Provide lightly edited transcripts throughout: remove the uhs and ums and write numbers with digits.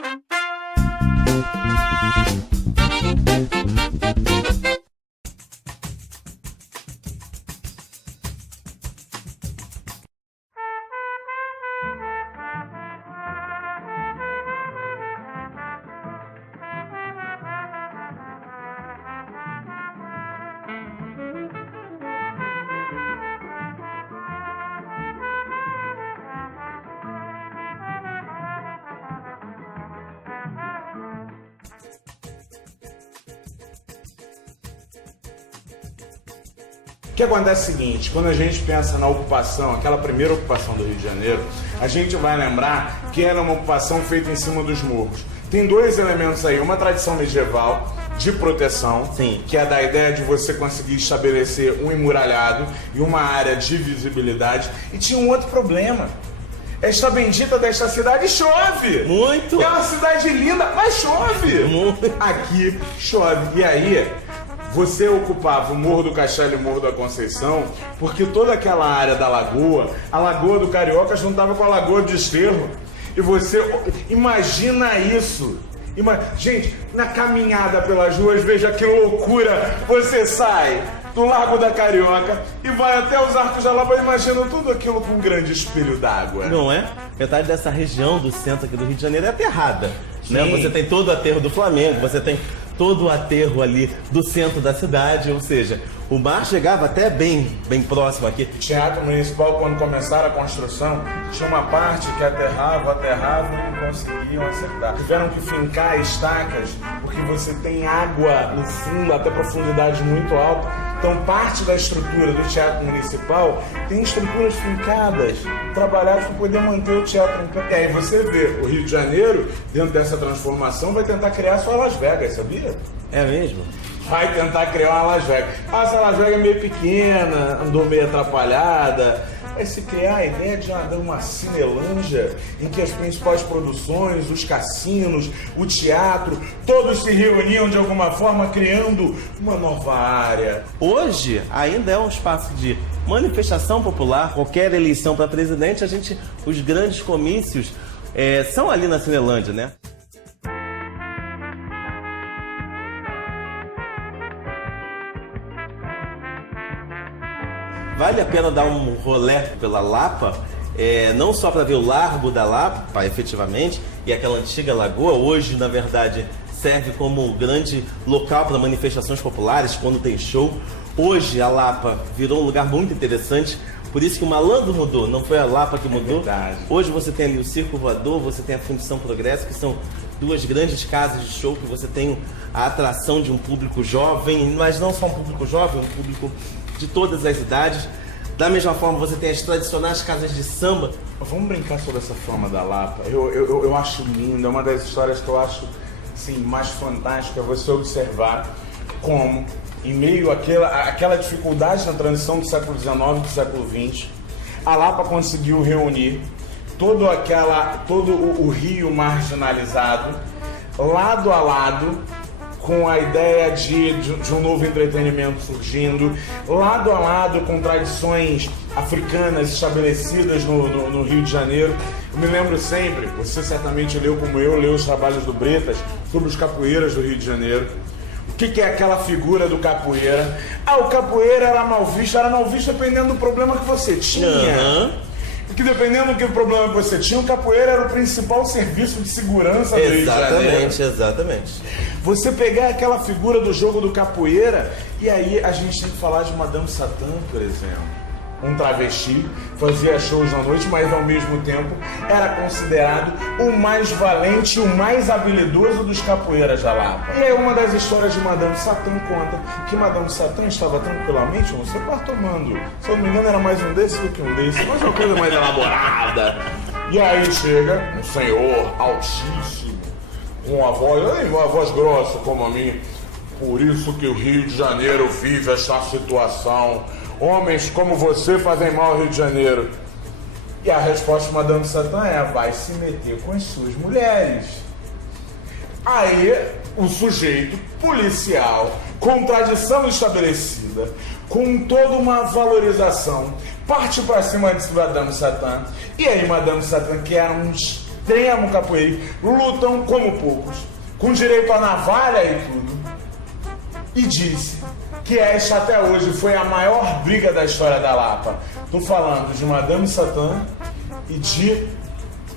O que acontece é o seguinte, quando a gente pensa na ocupação, aquela primeira ocupação do Rio de Janeiro, a gente vai lembrar que era uma ocupação feita em cima dos morros. Tem dois elementos aí, uma tradição medieval de proteção, Sim. que é da ideia de você conseguir estabelecer um emuralhado e uma área de visibilidade, e tinha um outro problema. Esta bendita desta cidade chove! Muito! É uma cidade linda, mas chove! Muito. Aqui chove. E aí, você ocupava o Morro do Castelo e o Morro da Conceição, porque toda aquela área da lagoa, a Lagoa do Carioca juntava com a Lagoa do Desterro. E você imagina isso. Gente, na caminhada pelas ruas, veja que loucura. Você sai do Largo da Carioca e vai até os Arcos da Lapa, imaginando tudo aquilo com um grande espelho d'água. Não é? Metade dessa região do centro aqui do Rio de Janeiro é aterrada. Né? Sim. Você tem todo o aterro do Flamengo, você tem todo o aterro ali do centro da cidade, ou seja, o mar chegava até bem próximo aqui. O Teatro Municipal, quando começaram a construção, tinha uma parte que aterrava e não conseguiam acertar. Tiveram que fincar estacas, porque você tem água no fundo, até profundidades muito altas. Então, parte da estrutura do Teatro Municipal tem estruturas fincadas, trabalhadas para poder manter o teatro em pé. E aí você vê, o Rio de Janeiro, dentro dessa transformação, vai tentar criar sua Las Vegas, sabia? É mesmo? Vai tentar criar uma Las Vegas. Essa Las Vegas é meio pequena, andou meio atrapalhada. Vai se criar a ideia de uma Cinelândia, em que as principais produções, os cassinos, o teatro, todos se reuniam de alguma forma, criando uma nova área. Hoje ainda é um espaço de manifestação popular. Qualquer eleição para presidente, os grandes comícios são ali na Cinelândia, né? Vale a pena dar um rolê pela Lapa, não só para ver o Largo da Lapa, efetivamente, e aquela antiga lagoa. Hoje, na verdade, serve como um grande local para manifestações populares, quando tem show. Hoje, a Lapa virou um lugar muito interessante, por isso que o Malandro mudou, não foi a Lapa que mudou. Verdade. Hoje você tem ali o Circo Voador, você tem a Fundição Progresso, que são duas grandes casas de show, que você tem a atração de um público jovem, mas não só um público jovem, um público de todas as idades. Da mesma forma, você tem as tradicionais casas de samba. Vamos brincar sobre essa fama da Lapa. Eu acho lindo, é uma das histórias que eu acho assim, mais fantástica, você observar como, em meio àquela dificuldade na transição do século XIX e do século XX, a Lapa conseguiu reunir todo o Rio marginalizado, lado a lado, com a ideia de um novo entretenimento surgindo, lado a lado com tradições africanas estabelecidas no Rio de Janeiro. Eu me lembro sempre, você certamente leu como eu, leu os trabalhos do Bretas sobre os capoeiras do Rio de Janeiro. O que é aquela figura do capoeira? O capoeira era mal visto dependendo do problema que você tinha. Uhum. Porque dependendo do problema que você tinha, o capoeira era o principal serviço de segurança do Rio de Janeiro. Exatamente. Você pegar aquela figura do jogo do capoeira, e aí a gente tem que falar de Madame Satã, por exemplo. Um travesti, fazia shows na noite, mas ao mesmo tempo era considerado o mais valente, o mais habilidoso dos capoeiras da Lapa. E aí uma das histórias de Madame Satã conta que Madame Satã estava tranquilamente no seu quarto tomando. Se eu não me engano era mais um desse do que um desse, mas uma coisa mais elaborada. E aí chega um senhor altíssimo, com uma voz grossa como a minha. Por isso que o Rio de Janeiro vive essa situação. Homens como você fazem mal ao Rio de Janeiro. E a resposta de Madame Satã vai se meter com as suas mulheres. Aí o sujeito policial, com tradição estabelecida, com toda uma valorização, parte para cima de Madame Satã. E aí Madame Satã, que era treinam capoeira, lutam como poucos, com direito a navalha e tudo. E disse que esta até hoje foi a maior briga da história da Lapa. Tô falando de Madame Satã e de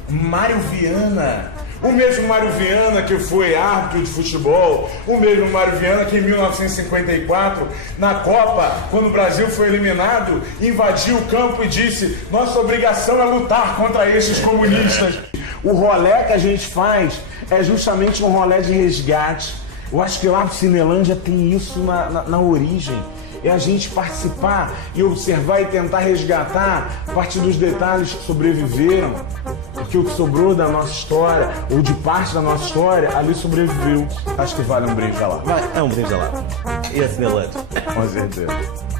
Mário Viana. O mesmo Mário Viana que foi árbitro de futebol, o mesmo Mário Viana que em 1954, na Copa, quando o Brasil foi eliminado, invadiu o campo e disse: nossa obrigação é lutar contra esses comunistas. O rolê que a gente faz é justamente um rolê de resgate. Eu acho que lá no Cinelândia tem isso na origem. É a gente participar e observar e tentar resgatar a partir dos detalhes que sobreviveram. Porque o que sobrou da nossa história, ou de parte da nossa história, ali sobreviveu. Acho que vale um brinde lá. É um brinde lá. E a Cinelândia? Com certeza.